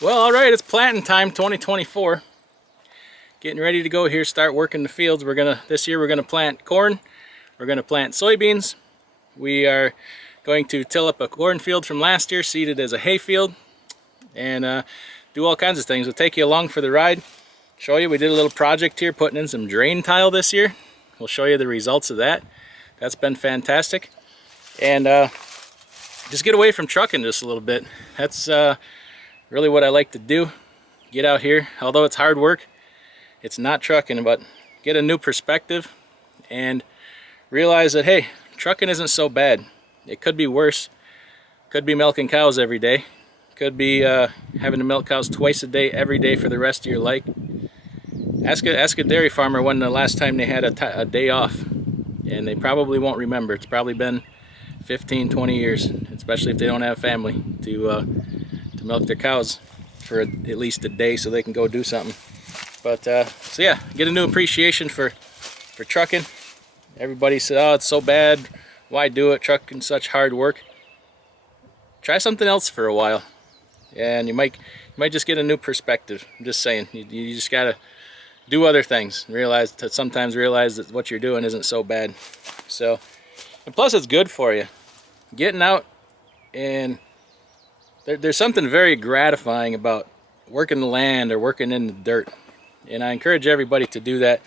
Well, all right, it's planting time, 2024. Getting ready to go here, start working the fields. This year we're gonna plant corn, we're gonna plant soybeans. We are going to till up a cornfield from last year, seed it as a hay field, and do all kinds of things. We'll take you along for the ride, show you. We did a little project here, putting in some drain tile this year. We'll show you the results of that. That's been fantastic. And just get away from trucking just a little bit. That's really what I like to do. Get out here, although it's hard work, it's not trucking, but get a new perspective and realize that, hey, trucking isn't so bad. It could be worse. Could be milking cows every day. Could be having to milk cows twice a day, every day for the rest of your life. Ask a dairy farmer when the last time they had a day off, and they probably won't remember. It's probably been 15, 20 years, especially if they don't have family to milk their cows for at least a day so they can go do something. But so yeah, get a new appreciation for trucking. Everybody says, oh, it's so bad, why do it? Trucking such hard work. Try something else for a while, and you might just get a new perspective. I'm just saying, you just gotta do other things. Sometimes realize that what you're doing isn't so bad. So, and plus it's good for you. Getting out, and there's something very gratifying about working the land or working in the dirt. And I encourage everybody to do that.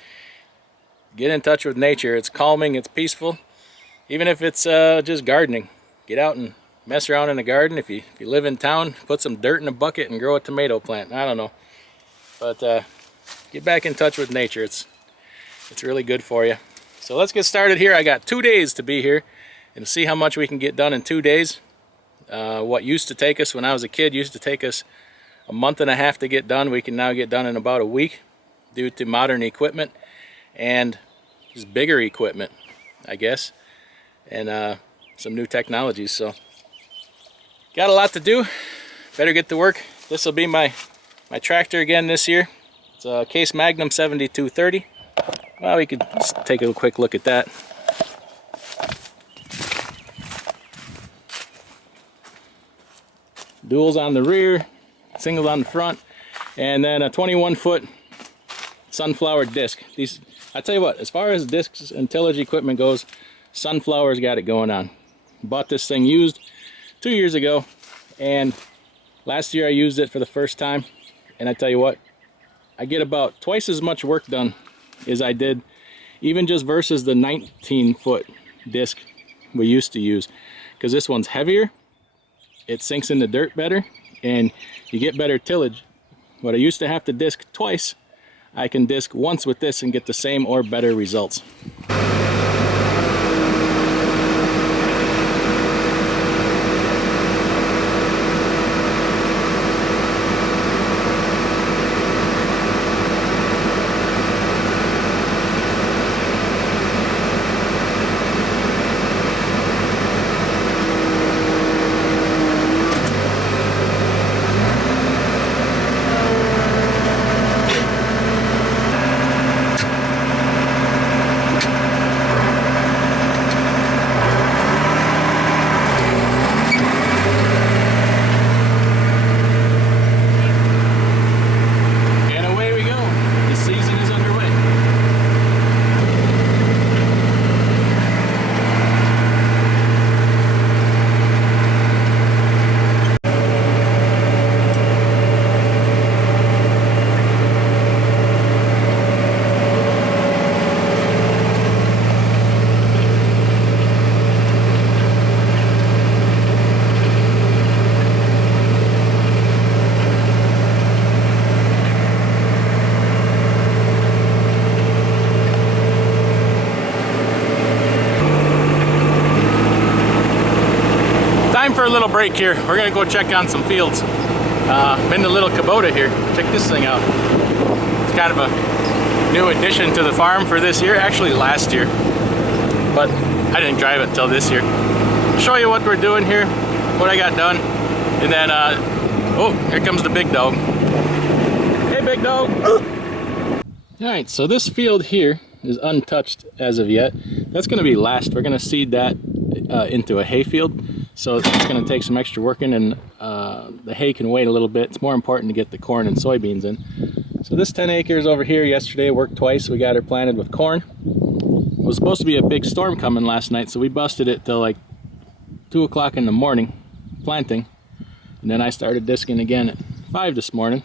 Get in touch with nature. It's calming, it's peaceful. Even if it's just gardening. Get out and mess around in a garden. If you live in town, put some dirt in a bucket and grow a tomato plant. I don't know. But get back in touch with nature. It's really good for you. So let's get started here. I got 2 days to be here and see how much we can get done in 2 days. What used to take us when I was a kid used to take us a month and a half to get done, we can now get done in about a week due to modern equipment and just bigger equipment, I guess, and some new technologies. So got a lot to do. Better get to work. This will be my tractor again this year. It's a Case Magnum 7230. Well, we could just take a quick look at that. Duals on the rear, singles on the front, and then a 21-foot Sunflower disc. I tell you what, as far as discs and tillage equipment goes, Sunflower's got it going on. Bought this thing used 2 years ago, and last year I used it for the first time, and I tell you what, I get about twice as much work done as I did even just versus the 19-foot disc we used to use, because this one's heavier, it sinks in the dirt better, and you get better tillage. What I used to have to disc twice, I can disc once with this and get the same or better results. Time for a little break here. We're gonna go check on some fields. I'm in the little Kubota here. Check this thing out. It's kind of a new addition to the farm for this year, actually last year, but I didn't drive it till this year. I'll show you what we're doing here, what I got done, and then oh, here comes the big dog. Hey, big dog. All right, so this field here is untouched as of yet. That's going to be last. We're going to seed that into a hay field. So it's going to take some extra working, and the hay can wait a little bit. It's more important to get the corn and soybeans in. So this 10 acres over here yesterday worked twice. We got her planted with corn. It was supposed to be a big storm coming last night, so we busted it till like 2 o'clock in the morning planting. And then I started disking again at 5 this morning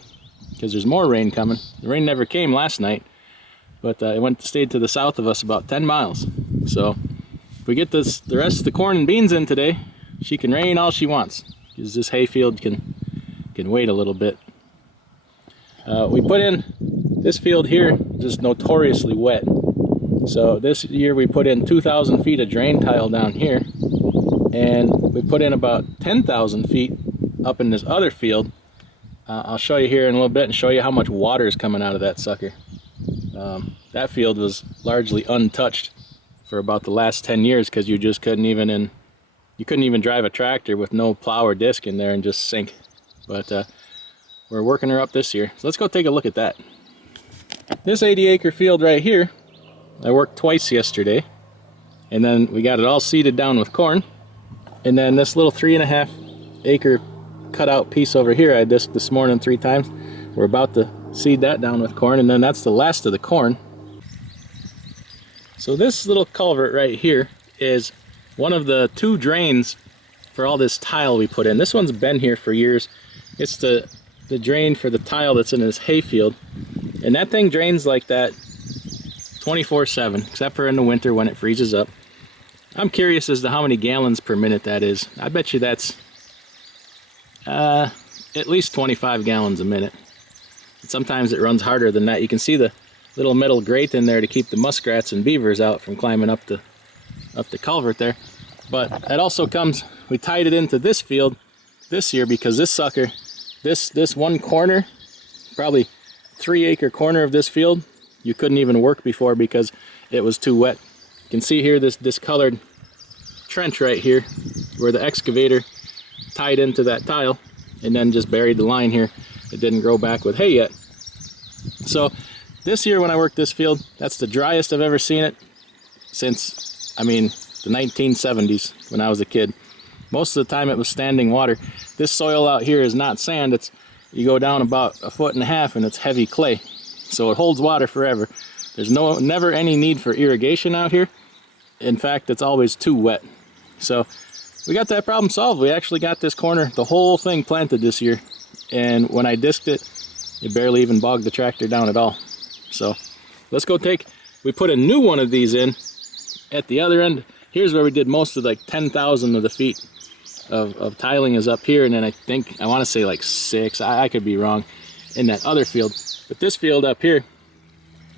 because there's more rain coming. The rain never came last night, but it stayed to the south of us about 10 miles. So if we get the rest of the corn and beans in today, she can rain all she wants, because this hayfield can wait a little bit. We put in this field here, just notoriously wet. So this year we put in 2,000 feet of drain tile down here, and we put in about 10,000 feet up in this other field. I'll show you here in a little bit and show you how much water is coming out of that sucker. That field was largely untouched for about the last 10 years because you just couldn't even drive a tractor with no plow or disc in there and just sink. But we're working her up this year. So let's go take a look at that. This 80-acre field right here, I worked twice yesterday, and then we got it all seeded down with corn. And then this little 3.5-acre cutout piece over here I disked this morning 3 times. We're about to seed that down with corn, and then that's the last of the corn. So this little culvert right here is one of the 2 drains for all this tile we put in. This one's been here for years. It's the drain for the tile that's in this hayfield, and that thing drains like that 24/7, except for in the winter when it freezes up. I'm curious as to how many gallons per minute that is. I bet you that's at least 25 gallons a minute. And sometimes it runs harder than that. You can see the little metal grate in there to keep the muskrats and beavers out from climbing up the culvert there. But that also comes, we tied it into this field this year because this sucker, this one corner, probably 3-acre corner of this field, you couldn't even work before because it was too wet. You can see here this discolored trench right here where the excavator tied into that tile and then just buried the line here. It didn't grow back with hay yet. So this year when I worked this field, that's the driest I've ever seen it since, I mean, the 1970s when I was a kid. Most of the time it was standing water. This soil out here is not sand. It's, you go down about 1.5 feet and it's heavy clay. So it holds water forever. There's never any need for irrigation out here. In fact, it's always too wet. So we got that problem solved. We actually got this corner, the whole thing planted this year. And when I disked it, it barely even bogged the tractor down at all. So let's go we put a new one of these in at the other end. Here's where we did most of like 10,000 of the feet of tiling is up here. And then I want to say like 6, I could be wrong, in that other field. But this field up here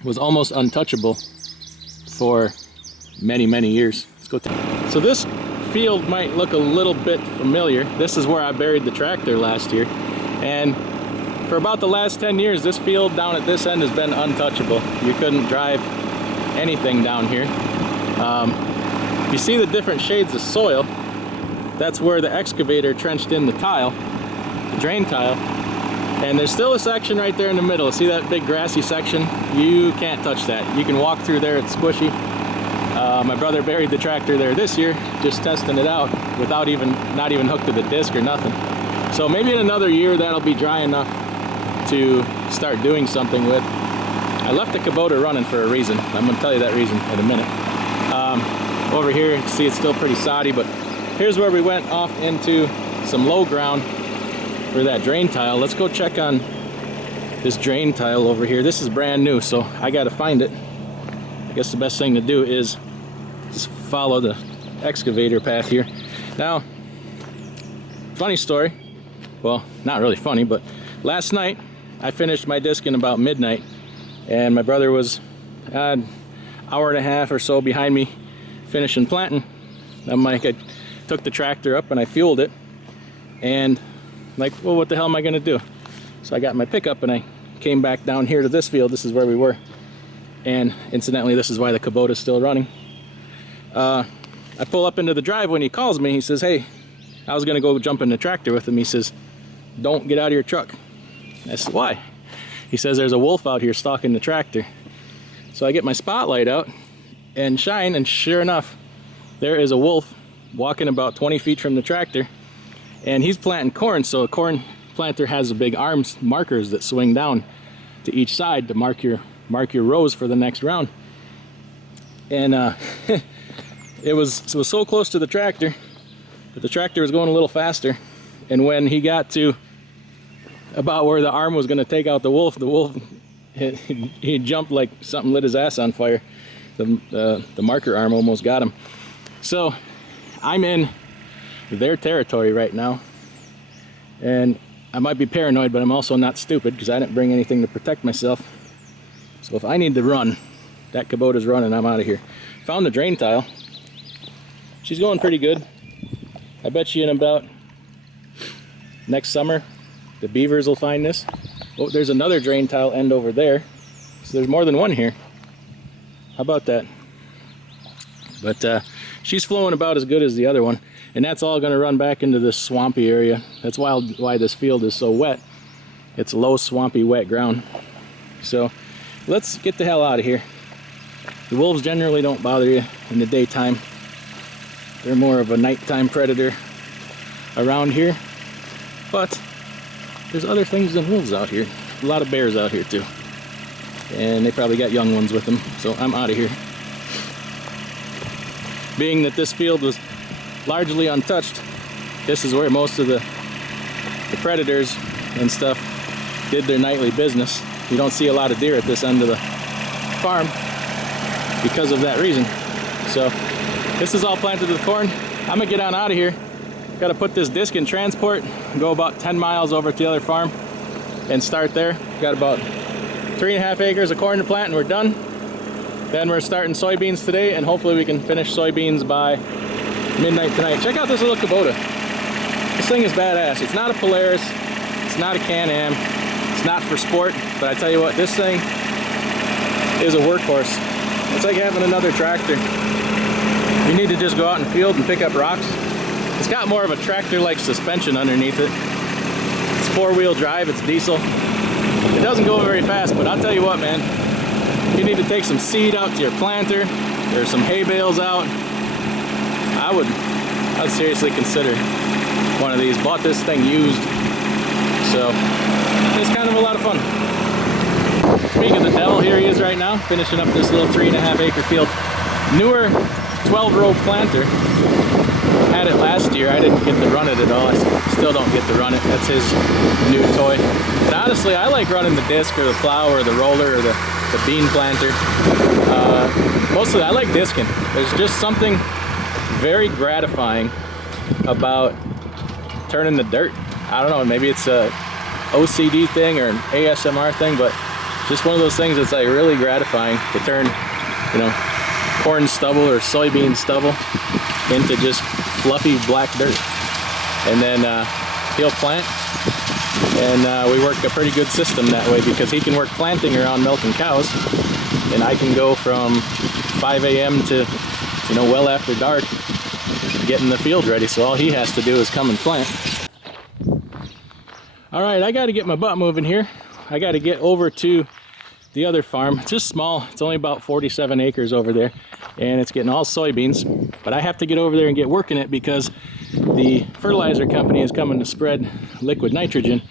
was almost untouchable for many, many years. Let's go so this field might look a little bit familiar. This is where I buried the tractor last year. And for about the last 10 years, this field down at this end has been untouchable. You couldn't drive anything down here. You see the different shades of soil. That's where the excavator trenched in the tile, the drain tile. And there's still a section right there in the middle. See that big grassy section? You can't touch that. You can walk through there, it's squishy. My brother buried the tractor there this year, just testing it out without not even hooked to the disc or nothing. So maybe in another year that'll be dry enough to start doing something with. I left the Kubota running for a reason. I'm going to tell you that reason in a minute. Over here, you can see it's still pretty soddy, but here's where we went off into some low ground for that drain tile. Let's go check on this drain tile over here. This is brand new, so I got to find it. I guess the best thing to do is just follow the excavator path here. Now, funny story. Well, not really funny, but last night I finished my disking about midnight, and my brother was an hour and a half or so behind me finishing planting. I took the tractor up and I fueled it, and like, well, what the hell am I gonna do? So I got my pickup and I came back down here to this field. This is where we were, and incidentally, this is why the Kubota is still running. I pull up into the drive when he calls me. He says, hey, I was gonna go jump in the tractor with him. He says, don't get out of your truck. I said, why? He says, there's a wolf out here stalking the tractor. So I get my spotlight out and shine, and sure enough, there is a wolf walking about 20 feet from the tractor, and he's planting corn. So a corn planter has a big arms markers that swing down to each side to mark your rows for the next round. And it was so close to the tractor, but the tractor was going a little faster. And when he got to about where the arm was going to take out the wolf he jumped like something lit his ass on fire. The marker arm almost got him. So I'm in their territory right now, and I might be paranoid, but I'm also not stupid because I didn't bring anything to protect myself. So if I need to run, that Kubota's running, I'm out of here. Found the drain tile. She's going pretty good. I bet you in about next summer the beavers will find this. Oh, there's another drain tile end over there, so there's more than one here. How about that? But she's flowing about as good as the other one, and that's all going to run back into this swampy area. That's why this field is so wet. It's low, swampy, wet ground. So let's get the hell out of here. The wolves generally don't bother you in the daytime. They're more of a nighttime predator around here. But there's other things than wolves out here. A lot of bears out here too. And they probably got young ones with them. So I'm out of here. Being that this field was largely untouched, this is where most of the predators and stuff did their nightly business. You don't see a lot of deer at this end of the farm because of that reason. So this is all planted with corn. I'm gonna get on out of here. Got to put this disc in transport, go about 10 miles over to the other farm and start there. Got about 3.5 acres of corn to plant and we're done. Then we're starting soybeans today, and hopefully we can finish soybeans by midnight tonight. Check out this little Kubota. This thing is badass. It's not a Polaris, it's not a Can-Am, it's not for sport, but I tell you what, this thing is a workhorse. It's like having another tractor. You need to just go out in the field and pick up rocks. It's got more of a tractor-like suspension underneath it. It's 4-wheel drive, it's diesel. It doesn't go very fast, but I'll tell you what, man. You need to take some seed out to your planter. There's some hay bales out. I would seriously consider one of these. Bought this thing used. So it's kind of a lot of fun. Speaking of the devil, here he is right now, finishing up this little 3.5 acre field. Newer 12-row planter. Had it last year. I didn't get to run it at all. I still don't get to run it. That's his new toy. But honestly, I like running the disc or the plow or the roller or the bean planter. Mostly I like discing. There's just something very gratifying about turning the dirt. I don't know, maybe it's a OCD thing or an ASMR thing, but just one of those things that's like really gratifying to turn, you know, corn stubble or soybean stubble into just fluffy black dirt. And then he'll plant, and we work a pretty good system that way because he can work planting around milking cows, and I can go from 5 a.m. to, you know, well after dark getting the field ready. So all he has to do is come and plant. All right, I got to get my butt moving here. I got to get over to the other farm. It's just small. It's only about 47 acres over there, and it's getting all soybeans. But I have to get over there and get working it because the fertilizer company is coming to spread liquid nitrogen,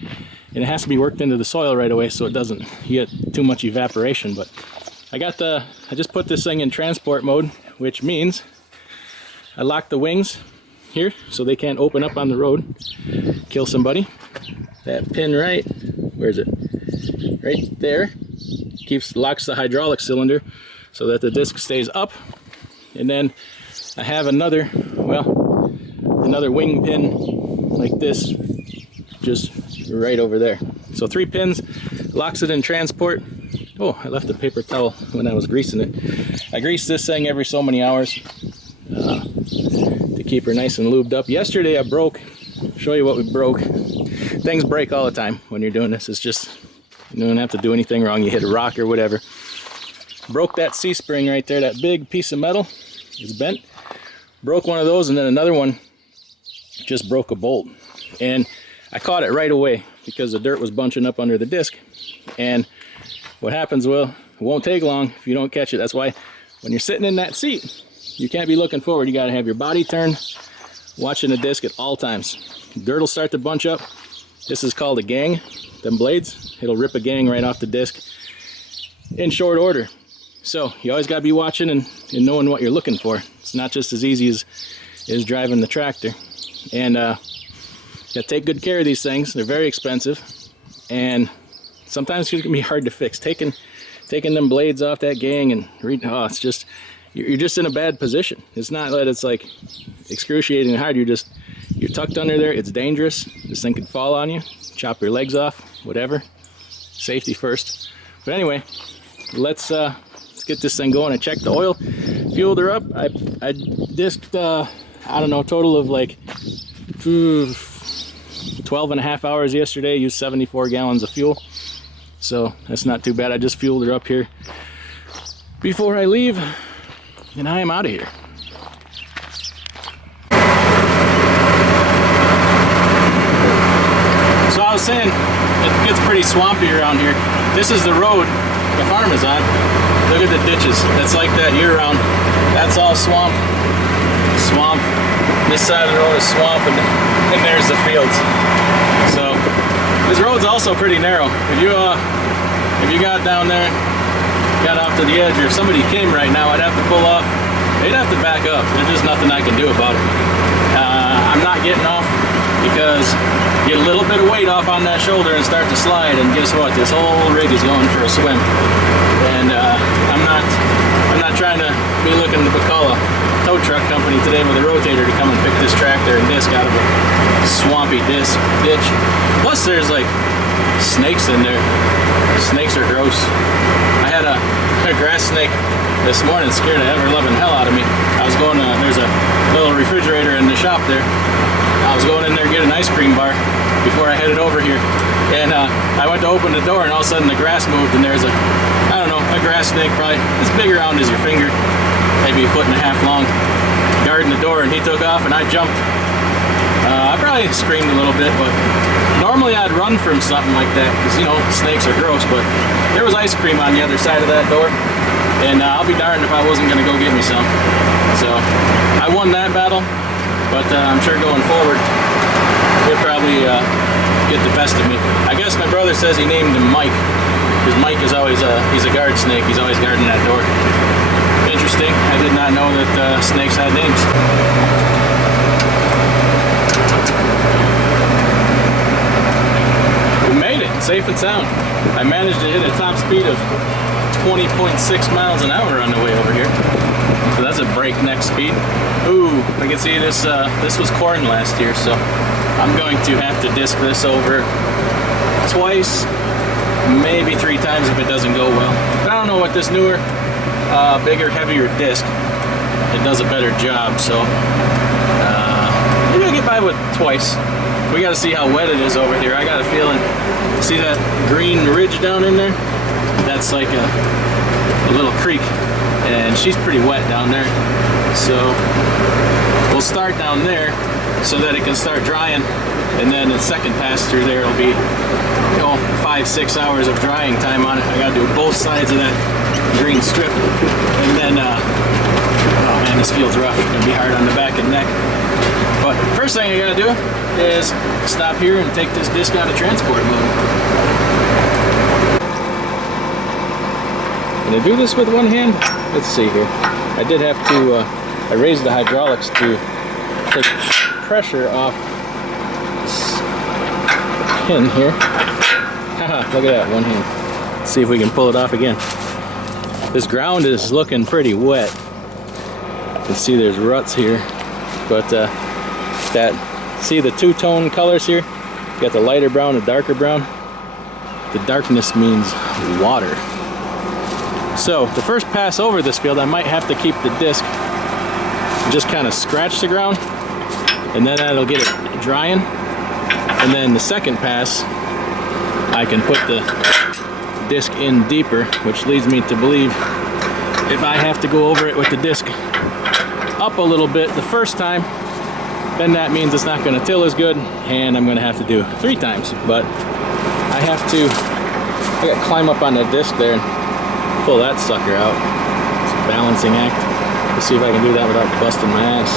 and it has to be worked into the soil right away so it doesn't get too much evaporation. But I just put this thing in transport mode, which means I lock the wings here so they can't open up on the road, kill somebody. That pin right, where is it? Right there. Locks the hydraulic cylinder so that the disc stays up. And then I have another wing pin like this, just right over there. So 3 pins, locks it in transport. Oh, I left a paper towel when I was greasing it. I grease this thing every so many hours to keep her nice and lubed up. Yesterday I broke, show you what we broke. Things break all the time when you're doing this. It's just, you don't have to do anything wrong. You hit a rock or whatever. Broke that C-spring right there, that big piece of metal is bent. Broke one of those, and then another one just broke a bolt. And I caught it right away because the dirt was bunching up under the disc. And what happens, well, it won't take long if you don't catch it. That's why when you're sitting in that seat, you can't be looking forward. You got to have your body turned watching the disc at all times. Dirt will start to bunch up. This is called a gang, them blades. It'll rip a gang right off the disc in short order. So you always got to be watching and knowing what you're looking for. It's not just as easy as driving the tractor. And you got to take good care of these things. They're very expensive, and sometimes it can be hard to fix. Taking them blades off that gang and it's just, you're just in a bad position. It's not that it's like excruciating hard. You're tucked under there. It's dangerous. This thing could fall on you, chop your legs off, whatever. Safety first. But anyway, let's get this thing going. I checked the oil, fueled her up. I disked, I don't know, total of like 12 and a half hours yesterday. Used 74 gallons of fuel. So that's not too bad. I just fueled her up here before I leave, and I am out of here. So I was saying, it gets pretty swampy around here. This is the road the farm is on. Look at the ditches. That's like that year-round. That's all swamp. Swamp. This side of the road is swamp, and there's the fields. So this road's also pretty narrow. If you got down there, got off to the edge, or if somebody came right now, I'd have to pull off. They'd have to back up. There's just nothing I can do about it. I'm not getting off because get a little bit of weight off on that shoulder and start to slide, and guess what? This whole rig is going for a swim. And I'm not trying to be looking to call a tow truck company today with a rotator to come and pick this tractor and disc out of a swampy ditch. Plus there's like snakes in there. Snakes are gross. I had a grass snake this morning, scared the ever-loving hell out of me. I was going there's a little refrigerator in the shop there. I was going in there to get an ice cream bar before I headed over here. And I went to open the door, and all of a sudden the grass moved, and there's a grass snake probably as big around as your finger, maybe 1.5 feet long, guarding the door, and he took off and I jumped. I probably screamed a little bit, but normally I'd run from something like that because, you know, snakes are gross, but there was ice cream on the other side of that door, and I'll be darned if I wasn't going to go get me some. So I won that battle, but I'm sure going forward he'll probably get the best of me. I guess my brother says he named him Mike, because Mike is always he's a guard snake. He's always guarding that door. Interesting. I did not know that snakes had names. We made it, safe and sound. I managed to hit a top speed of 20.6 miles an hour on the way over here. So that's a breakneck speed. Ooh, I can see this. This was corn last year, so I'm going to have to disc this over twice, maybe 3 times if it doesn't go well. I don't know what this newer, bigger, heavier disc, it does a better job, so maybe I'll get by with twice. We got to see how wet it is over here. I got a feeling, see that green ridge down in there? That's like a little creek, and she's pretty wet down there. So we'll start down there so that it can start drying, and then the second pass through there will be, you know, 5-6 hours of drying time on it. I gotta do both sides of that green strip, and then oh man, this field's rough. It's gonna be hard on the back and neck. But first thing I gotta do is stop here and take this disc out of transport mode. Can I do this with one hand? Let's see here. I did have to I raised the hydraulics to take pressure off this pin here. Look at that, one hand. Let's see if we can pull it off again. This ground is looking pretty wet. You can see there's ruts here, but see the two-tone colors here? You got the lighter brown and darker brown. The darkness means water. So the first pass over this field, I might have to keep the disc and just kind of scratch the ground, and then that'll get it drying. And then the second pass, I can put the disc in deeper, which leads me to believe if I have to go over it with the disc up a little bit the first time, then that means it's not going to till as good, and I'm going to have to do 3 times. But I got to climb up on the disc there and pull that sucker out. It's a balancing act. Let's see if I can do that without busting my ass.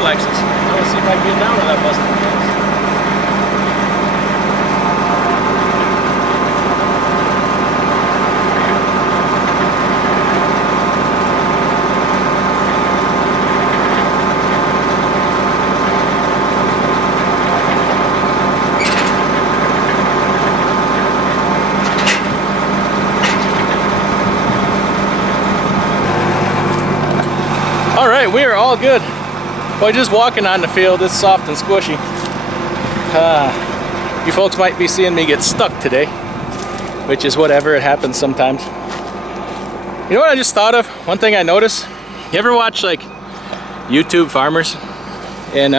reflexes. I'm gonna see if I can get down to that busted gas. All right, we are all good. Boy, just walking on the field, it's soft and squishy. You folks might be seeing me get stuck today, which is whatever, it happens sometimes. You know what I just thought of? One thing I noticed, you ever watch like YouTube farmers? And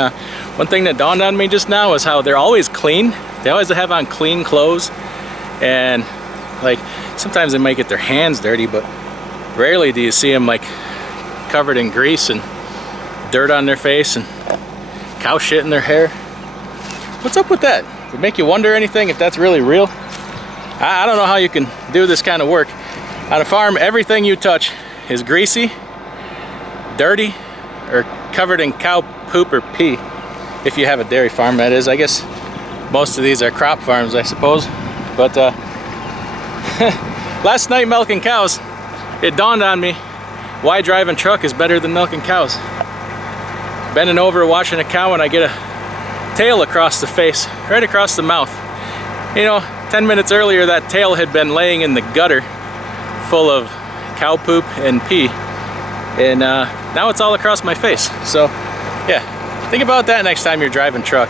one thing that dawned on me just now is how they're always clean. They always have on clean clothes. And like, sometimes they might get their hands dirty, but rarely do you see them like covered in grease and dirt on their face and cow shit in their hair. What's up with that? Does it make you wonder anything if that's really real? I don't know how you can do this kind of work. On a farm, everything you touch is greasy, dirty, or covered in cow poop or pee. If you have a dairy farm, that is. I guess most of these are crop farms, I suppose. But last night milking cows, it dawned on me why driving truck is better than milking cows. Bending over watching a cow and I get a tail across the face, right across the mouth. You know, 10 minutes earlier that tail had been laying in the gutter full of cow poop and pee. And now it's all across my face. So yeah, think about that next time you're driving truck.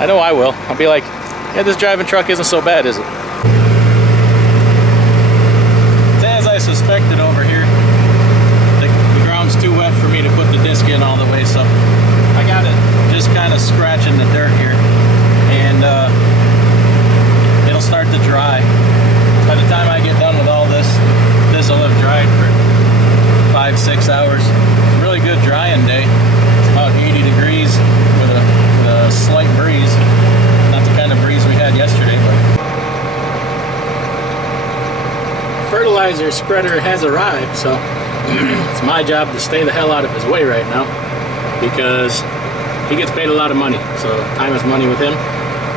I know I will. I'll be like, yeah, this driving truck isn't so bad, is it? As I suspected over here, the ground's too wet for me to put the disc in all the way, so I got it just kind of scratching the dirt here, and it'll start to dry. By the time I get done with all this, this will have dried for 5-6 hours. It's a really good drying day. It's about 80 degrees with a slight breeze. Not the kind of breeze we had yesterday, but fertilizer spreader has arrived, so it's my job to stay the hell out of his way right now because he gets paid a lot of money, so time is money with him.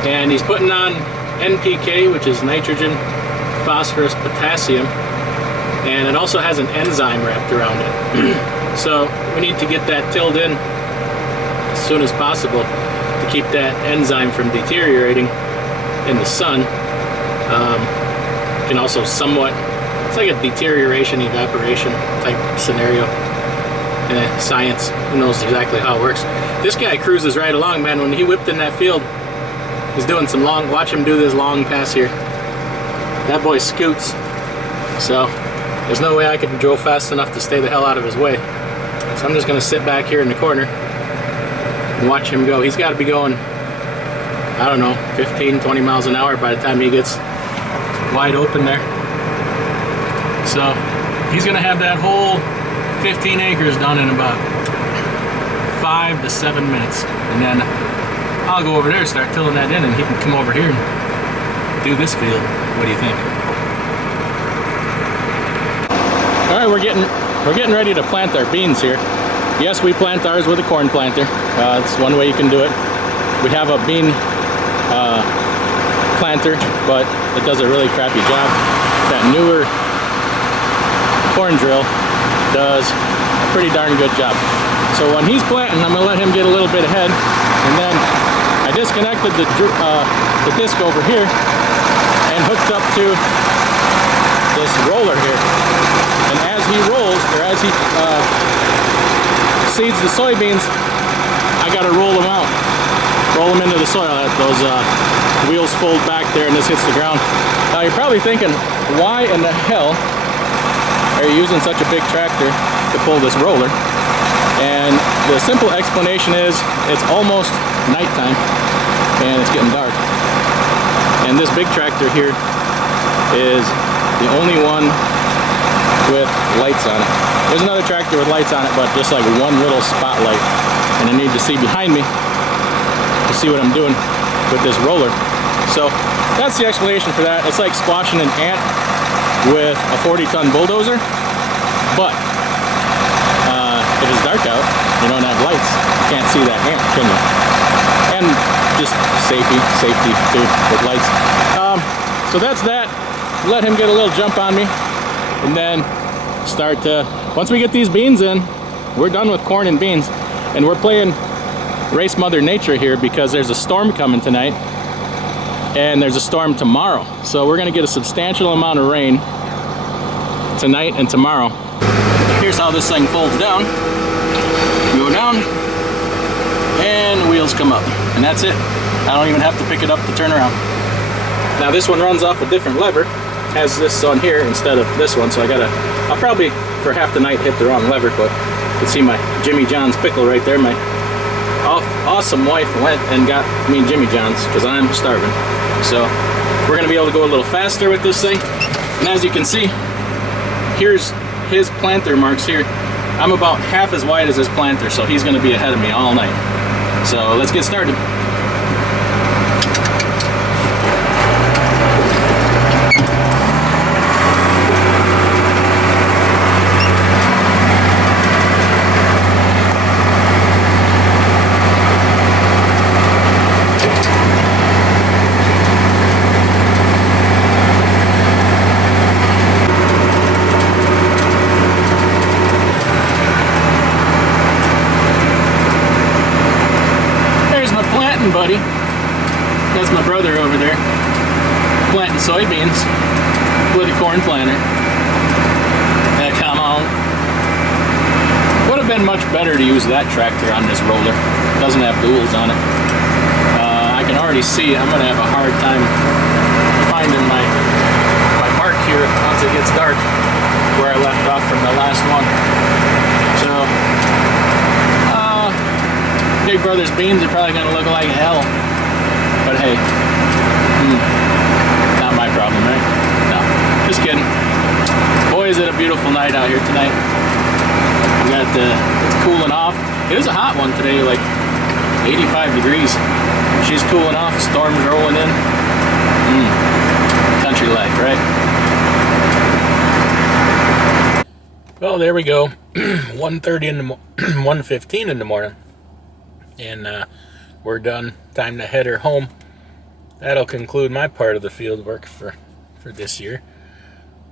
And he's putting on NPK, which is nitrogen, phosphorus, potassium, and it also has an enzyme wrapped around it. So we need to get that tilled in as soon as possible to keep that enzyme from deteriorating in the sun. Can also somewhat, it's like a deterioration evaporation type scenario. Science, who knows exactly how it works. This guy cruises right along, man. When he whipped in that field, he's doing some long, watch him do this long pass here. That boy scoots. So there's no way I could drove fast enough to stay the hell out of his way. So I'm just gonna sit back here in the corner and watch him go. He's gotta be going, I don't know, 15, 20 miles an hour by the time he gets wide open there. So he's gonna have that whole 15 acres done in about 5 to 7 minutes. And then I'll go over there and start tilling that in, and he can come over here and do this field. What do you think? All right, we're getting ready to plant our beans here. Yes, we plant ours with a corn planter. It's one way you can do it. We have a bean planter, but it does a really crappy job. That newer corn drill does a pretty darn good job. So when he's planting, I'm gonna let him get a little bit ahead, and then I disconnected the disc over here and hooked up to this roller here. And as he rolls, or as he seeds the soybeans, I gotta roll them out, roll them into the soil. Those wheels fold back there, and this hits the ground. Now you're probably thinking, why in the hell are you using such a big tractor to pull this roller? And the simple explanation is it's almost nighttime and it's getting dark. And this big tractor here is the only one with lights on it. There's another tractor with lights on it, but just like one little spotlight. And I need to see behind me to see what I'm doing with this roller. So that's the explanation for that. It's like squashing an ant with a 40-ton bulldozer, but if it's dark out, you don't have lights, you can't see that ant, can you? And just safety too with lights. So that's that. Let him get a little jump on me, and then start to, once we get these beans in, we're done with corn and beans. And we're playing race Mother Nature here because there's a storm coming tonight and there's a storm tomorrow. So we're gonna get a substantial amount of rain tonight and tomorrow. Here's how this thing folds down. You go down and the wheels come up, and that's it. I don't even have to pick it up to turn around. Now this one runs off a different lever, has this on here instead of this one, so I'll probably for half the night hit the wrong lever, but you can see my Jimmy John's pickle right there. My awesome wife went and got me Jimmy John's because I'm starving. So we're gonna be able to go a little faster with this thing. And as you can see, here's his planter marks here. I'm about half as wide as his planter, so he's gonna be ahead of me all night. So let's get started. Buddy, that's my brother over there planting soybeans with a corn planter. Come on. Would have been much better to use that tractor on this roller. It doesn't have duals on it. I can already see I'm gonna have a hard time finding my mark here once it gets dark where I left off from the last one. So Big Brother's beans are probably gonna look like hell, but hey, not my problem, right? No, just kidding. Boy, is it a beautiful night out here tonight. We got it's cooling off. It was a hot one today, like 85 degrees. She's cooling off. Storm's rolling in. Country life, right? Well, there we go. 1:30 in the 1:15 in the morning. And we're done. Time to head her home. That'll conclude my part of the field work for this year.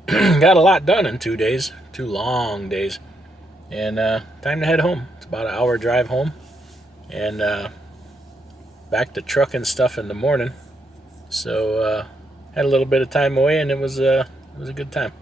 Got a lot done in 2 days, 2 long days, and time to head home. It's about an hour drive home, and back to trucking stuff in the morning. So had a little bit of time away, and it was a good time.